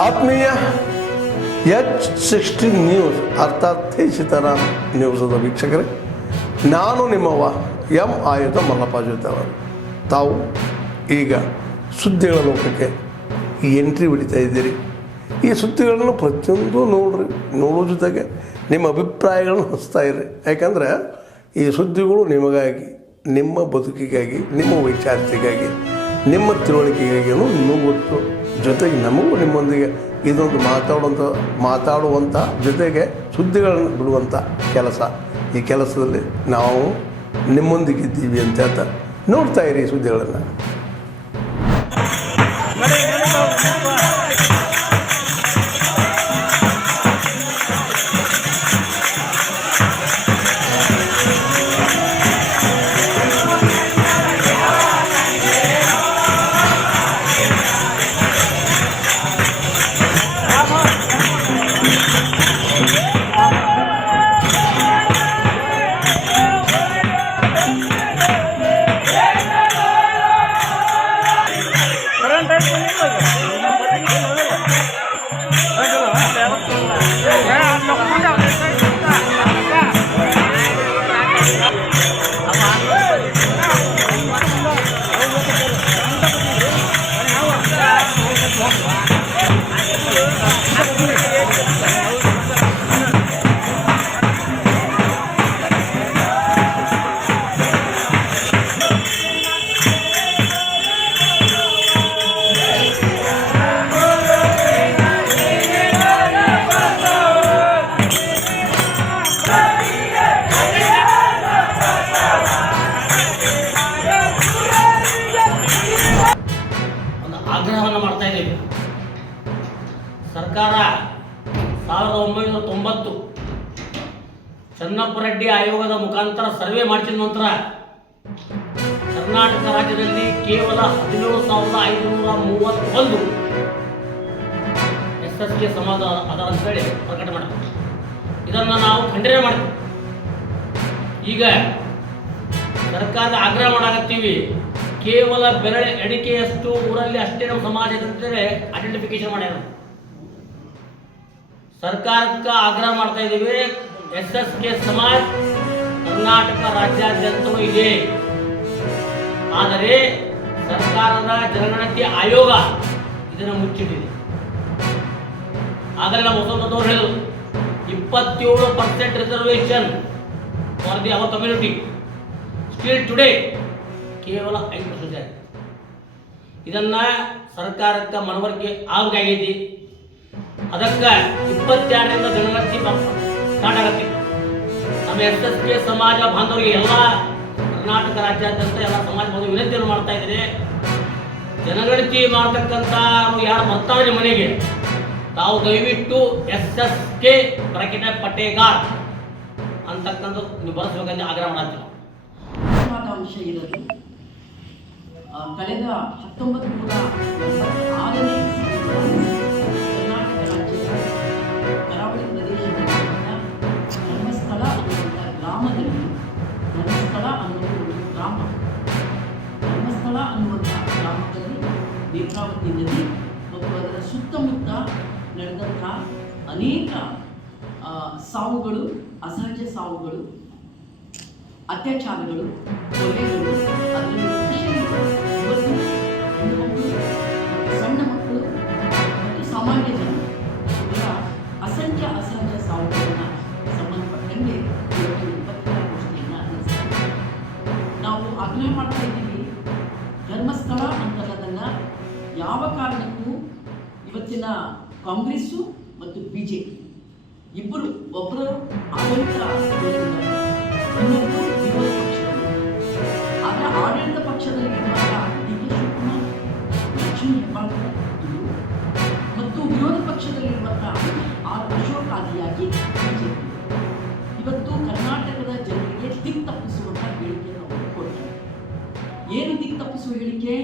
ಆತ್ಮೀಯ H16 news ಅರ್ಥಾತ್ ಸೀತಾರಾಮ್ ನ್ಯೂಸದ ವೀಕ್ಷಕರೇ, ನಾನು ನಿಮ್ಮವ ಎಂ ಆಯುಧ ಮಲ್ಲಪ್ಪ ಜೊತೆವರು. ತಾವು ಈಗ ಸುದ್ದಿಗಳ ಲೋಕಕ್ಕೆ ಎಂಟ್ರಿ ಹೊಡಿತಾ ಇದ್ದೀರಿ. ಈ ಸುದ್ದಿಗಳನ್ನು ಪ್ರತಿಯೊಂದು ನೋಡೋ ಜೊತೆಗೆ ನಿಮ್ಮ ಅಭಿಪ್ರಾಯಗಳನ್ನು ಹಂಚ್ತಾ ಇರಿ. ಯಾಕಂದರೆ ಈ ಸುದ್ದಿಗಳು ನಿಮಗಾಗಿ, ನಿಮ್ಮ ಬದುಕಿಗಾಗಿ, ನಿಮ್ಮ ವೈಚಾರಿಕೆಗಾಗಿ, ನಿಮ್ಮ ತಿಳುವಳಿಕೆಗಾಗಿಯೂ ನಿಮಗೂ ಗೊತ್ತು. ಜೊತೆಗೆ ನಮಗೂ ನಿಮ್ಮೊಂದಿಗೆ ಇದೊಂದು ಮಾತಾಡುವಂಥ ಜೊತೆಗೆ ಸುದ್ದಿಗಳನ್ನು ಬಿಡುವಂಥ ಕೆಲಸ. ಈ ಕೆಲಸದಲ್ಲಿ ನಾವು ನಿಮ್ಮೊಂದಿಗಿದ್ದೀವಿ ಅಂತ ಹೇಳ್ತಾ ನೋಡ್ತಾ ಇರಿ ಸುದ್ದಿಗಳನ್ನು. ಆಗ್ರಹವನ್ನು ಮಾಡ್ತಾ ಇದ್ದೀವಿ. ಸರ್ಕಾರ 1990 ಚನ್ನಪ್ಪರೆಡ್ಡಿ ಆಯೋಗದ ಮುಖಾಂತರ ಸರ್ವೆ ಮಾಡಿಸಿದ ನಂತರ ಕರ್ನಾಟಕ ರಾಜ್ಯದಲ್ಲಿ ಕೇವಲ 17,531 SSK ಸಮಾಜ ಅದರ ಅಂತೇಳಿ ಪ್ರಕಟ ಮಾಡ್ತೀವಿ. ಇದನ್ನು ನಾವು ಖಂಡನೆ ಮಾಡ್ತೀವಿ. ಈಗ ಸರ್ಕಾರದ ಆಗ್ರಹ ಮಾಡಾಕತ್ತೀವಿ, ಕೇವಲ ಬೆರಳೆ ಎಣಿಕೆಯಷ್ಟು ಊರಲ್ಲಿ ಅಷ್ಟೇ ನಮ್ಮ ಸಮಾಜದಂತೆ ಐಡೆಂಟಿಫಿಕೇಶನ್ ಮಾಡ್ಯಾರ. ಸರ್ಕಾರಕ್ಕೆ ಆಗ್ರಹ ಮಾಡ್ತಾ ಇದ್ದೀವಿ, SSK ಸಮಾಜ ಕರ್ನಾಟಕ ರಾಜ್ಯಾದ್ಯಂತವೂ ಇದೆ. ಆದರೆ ಸರ್ಕಾರದ ಜನಗಣತಿ ಆಯೋಗ ಇದನ್ನು ಮುಚ್ಚಿಟ್ಟಿದೆ. ಆಗಲ್ಲ ಹೊಸದವರು ಹೇಳು 27% reservation for the hour community. Still today ಕೇವಲ 5% ಇದನ್ನು ಸರ್ಕಾರಕ್ಕೆ ಮನವರಿಕೆ ಆಗಬೇಕಾಗೈತಿ. ಅದಕ್ಕೆ 22ರಿಂದ ಜನಗಣತಿ ಸ್ಟಾರ್ಟ್ ಆಗತ್ತೆ. ನಮ್ಮ SSK ಸಮಾಜ ಬಾಂಧವರಿಗೆ ಎಲ್ಲ ಕರ್ನಾಟಕ ರಾಜ್ಯಾದ್ಯಂತ ಎಲ್ಲ ಸಮಾಜ ಬಾಂಧವರು ವಿನಂತಿಯನ್ನು ಮಾಡ್ತಾ ಇದ್ದಾರೆ. ಜನಗಣತಿ ಮಾಡ್ತಕ್ಕಂಥ ಯಾರು ಬರ್ತಾರೆ ಮನೆಗೆ, ತಾವು ದಯವಿಟ್ಟು SSK ಬ್ರಾಕೆಟ್ ಪಟ್ಟೇಗಾರ್ ಅಂತಕ್ಕಂಥ ನೀವು ಬರೆಸಬೇಕಂತ ಆಗ್ರಹ ಮಾಡ್ತೀವಿ. ಅಂಶ ಇರೋದು ಕಳೆದ 1986ನೇ ಕರ್ನಾಟಕ ರಾಜ್ಯದ ಕರಾವಳಿ ಪ್ರದೇಶದಲ್ಲಿನ ಧರ್ಮಸ್ಥಳ ಅನ್ನುವಂಥ ಗ್ರಾಮದಲ್ಲಿ, ಧರ್ಮಸ್ಥಳ ಅನ್ನುವುದು ಒಂದು ಗ್ರಾಮ, ಧರ್ಮಸ್ಥಳ ಅನ್ನುವಂಥ ಗ್ರಾಮದಲ್ಲಿ ನೇತ್ರಾವತಿ ನದಿ ಮತ್ತು ಅದರ ಸುತ್ತಮುತ್ತ ನಡೆದಂಥ ಅನೇಕ ಸಾವುಗಳು, ಅಸಹಜ ಸಾವುಗಳು, ಅತ್ಯಾಚಾರಗಳು, ಕೊಲೆಗಳು, ಅದರಲ್ಲಿ ಸ್ಪೆಷಲಿ ಇವತ್ತು ಹೆಣ್ಣು ಮಕ್ಕಳು, ಸಣ್ಣ ಮಕ್ಕಳು ಮತ್ತು ಸಾಮಾನ್ಯ ಜನ ಇವರ ಅಸಂಖ್ಯ ಅಸಹಜ ಸಾವುಗಳನ್ನು ಸಂಬಂಧಪಟ್ಟಂಗೆ ಇವತ್ತು ಪತ್ರಿಕಾಗೋಷ್ಠಿಯನ್ನು ನಡೆಸ್ತಾರೆ. ನಾವು ಆಗ್ರಹ ಮಾಡ್ತಾ ಇದ್ದೀವಿ, ಧರ್ಮಸ್ಥಳ ಅಂತನ್ನೋದನ್ನು ಯಾವ ಕಾರಣಕ್ಕೂ ಇವತ್ತಿನ ಕಾಂಗ್ರೆಸ್ಸು ಮತ್ತು BJP ಇಬ್ಬರು, ಒಬ್ಬರು ಆಡಳಿತ ಇನ್ನೊಂದು ವಿರೋಧ ಪಕ್ಷದಲ್ಲಿ. ಆದರೆ ಆಡಳಿತ ಪಕ್ಷದಲ್ಲಿ ಇರುವಾಗ DK ಶಿವಕುಮಾರ್, ಲಕ್ಷ್ಮೀ ಹೆಬ್ಬಾಳ್ಕರ್ ಮತ್ತು ವಿರೋಧ ಪಕ್ಷದಲ್ಲಿರುವಂಥ ಅಶೋಕ್ ಆದಿಯಾಗಿ BJP ಇವತ್ತು ಕರ್ನಾಟಕದ ಜನರಿಗೆ ದಿಕ್ಕು ತಪ್ಪಿಸುವಂಥ ಹೇಳಿಕೆಯನ್ನು ಅವರು ಕೊಡ್ತಾರೆ. ಏನು ದಿಕ್ಕು ತಪ್ಪಿಸುವ ಹೇಳಿಕೆ?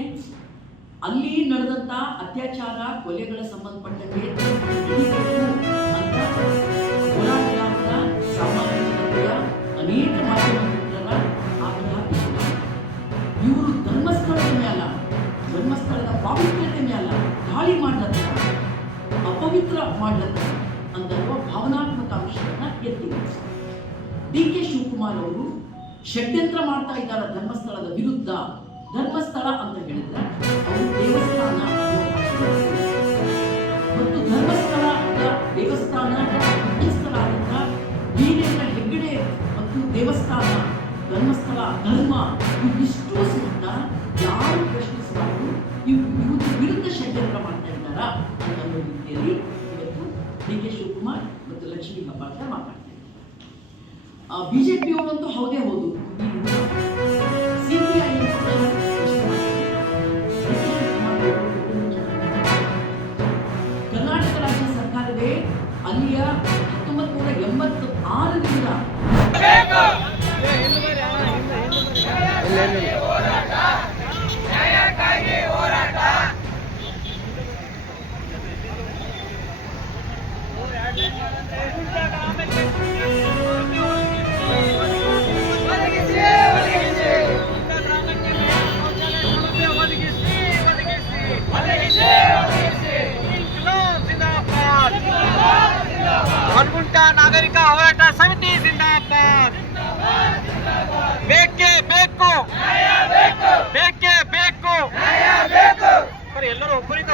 ಅಲ್ಲಿ ನಡೆದಂಥ ಅತ್ಯಾಚಾರ, ಕೊಲೆಗಳ ಸಂಬಂಧಪಟ್ಟಂಗೆ ಅಂತ ಹೋರಾಟಗಾರರ, ಸಾಮಾನ್ಯ ಜನತೆಯ ಅನೇಕ ಮಾಧ್ಯಮ ಮಿತ್ರರ ಆಗ್ರಹ ಇದೆ. ಇವರು ಧರ್ಮಸ್ಥಳದ ಮ್ಯಾಲ, ಧರ್ಮಸ್ಥಳದ ಪಾವಿತ್ರ್ಯತೆ ಮ್ಯಾಲ ದಾಳಿ ಮಾಡಿದ ಅಪವಿತ್ರ ಮಾಡಲತ್ತ ಅಂತರುವ ಭಾವನಾತ್ಮಕ ಅಂಶಗಳನ್ನ ಎತ್ತಿದೆ. DK ಶಿವಕುಮಾರ್ ಅವರು ಷಡ್ಯಂತ್ರ ಮಾಡ್ತಾ ಇದ್ದಾರೆ ಧರ್ಮಸ್ಥಳದ ವಿರುದ್ಧ. ಧರ್ಮಸ್ಥಳ ಅಂತ ಹೇಳಿದ್ರೆ ಅವರು ದೇವಸ್ಥಾನ ಮತ್ತು ಧರ್ಮಸ್ಥಳ ಅಂತ ದೇವಸ್ಥಾನ ಮುಖ್ಯಸ್ಥರಾದಂಥ ವೀರೇಂದ್ರ ಹೆಗ್ಗಡೆ ಮತ್ತು ದೇವಸ್ಥಾನ ಧರ್ಮಸ್ಥಳ ಧರ್ಮ ಇವಿಷ್ಟು ಸಹಿತ ಯಾರು ಪ್ರಶ್ನಿಸಬಾರದು. ಇವರು ವಿರುದ್ಧ ಷಡ್ಯಂತ್ರ ಮಾಡ್ತಾ ಇದ್ದಾರಾ ಅಂತ ಅನ್ನೋ ರೀತಿಯಲ್ಲಿ ಇವತ್ತು DK ಶಿವಕುಮಾರ್ ಮತ್ತು ಲಕ್ಷ್ಮೀ ಹೆಬ್ಬಾಳ್ಕರ್ ಮಾತಾಡ್ತಾರೆ. ಬಿಜೆಪಿಯವರಂತೂ ಹೌದೇ ಹೌದು. CPI ಕರ್ನಾಟಕ ರಾಜ್ಯ ಸರ್ಕಾರವೇ ಅಲ್ಲಿಯ 1986ರಿಂದ ವನಗುಂಟ ನಾಗರಿಕ ಹೋರಾಟ ಸಮಿತಿ ಜಿಂದಾಬಾದ್. ಬೇಕೇ ಬೇಕು, ಬೇಕೇ ಬೇಕು. ಎಲ್ಲರೂ ಒಬ್ಬರಿಂದ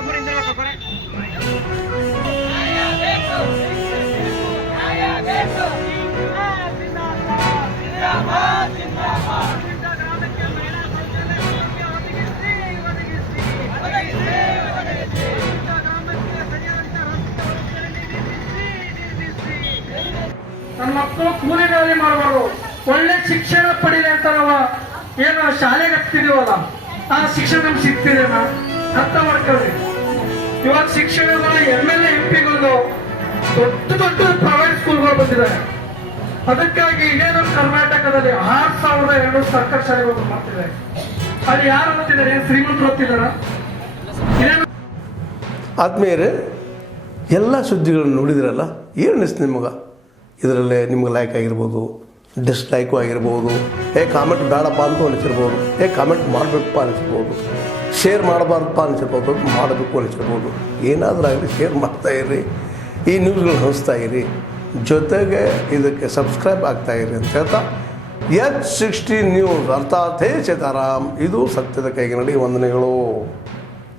ನನ್ನ ಮಕ್ಕಳು ಕೂಲಿಗಾಗಿ ಮಾಡಬಾರ್ದು, ಒಳ್ಳೆ ಶಿಕ್ಷಣ ಪಡೀಲಿ ಅಂತ ನಾವು ಏನು ಶಾಲೆಗೆ ಹತ್ತಿದೀವಲ್ಲ ಆ ಶಿಕ್ಷಣ ನಮ್ಗೆ ಸಿಗ್ತಿದೇನಾ ಅರ್ಥ ಮಾಡ್ಕೊಳ್ರಿ. ಇವಾಗ ಶಿಕ್ಷಣಗಳು MLA MP ಗಳು ದೊಡ್ಡ ಪ್ರೈವೇಟ್ ಸ್ಕೂಲ್ಗಳು ಬಂದಿದ್ದಾರೆ. ಅದಕ್ಕಾಗಿ ಇಡೀ ನಮ್ಮ ಕರ್ನಾಟಕದಲ್ಲಿ 6200 ಸರ್ಕಾರಿ ಶಾಲೆಗಳು ಮಾಡ್ತಿದ್ದಾರೆ. ಅಲ್ಲಿ ಯಾರು ಓದ್ತಿದ್ದಾರೆ? ಶ್ರೀಮಂತರು ಓದ್ತಿದಾರ? ಆತ್ಮೀಯರೇ, ಎಲ್ಲ ಸುದ್ದಿಗಳನ್ನು ನೋಡಿದ್ರಲ್ಲ, ಏನು ಅನಿಸ್ತು ನಿಮಗೆ? ಇದರಲ್ಲೇ ನಿಮ್ಗೆ ಲೈಕ್ ಆಗಿರ್ಬೋದು, ಡಿಸ್ಲೈಕು ಆಗಿರ್ಬೋದು, ಕಾಮೆಂಟ್ ಬೇಡಪ್ಪ ಅಂತ ಅನಿಸಿರ್ಬೋದು, ಕಾಮೆಂಟ್ ಮಾಡಬೇಕಪ್ಪ ಅನಿಸಿರ್ಬೋದು, ಶೇರ್ ಮಾಡಬಾರ್ದಪ್ಪ ಅನಿಸಿರ್ಬೋದು, ಮಾಡಬೇಕು ಅನಿಸಿರ್ಬೋದು. ಏನಾದರೂ ಆಗಲಿ ಶೇರ್ ಮಾಡ್ತಾಯಿರಿ, ಈ ನ್ಯೂಸ್ಗಳು ಹಂಚ್ತಾ ಇರಿ, ಜೊತೆಗೆ ಇದಕ್ಕೆ ಸಬ್ಸ್ಕ್ರೈಬ್ ಆಗ್ತಾಯಿರಿ ಅಂತ ಹೇಳ್ತಾ H16 ನ್ಯೂಸ್ ಅರ್ಥಾತ್ ಹೇ ಸೀತಾರಾಮ್, ಇದು ಸತ್ಯದ ಕೈಗೆ ನಡಿ. ವಂದನೆಗಳು.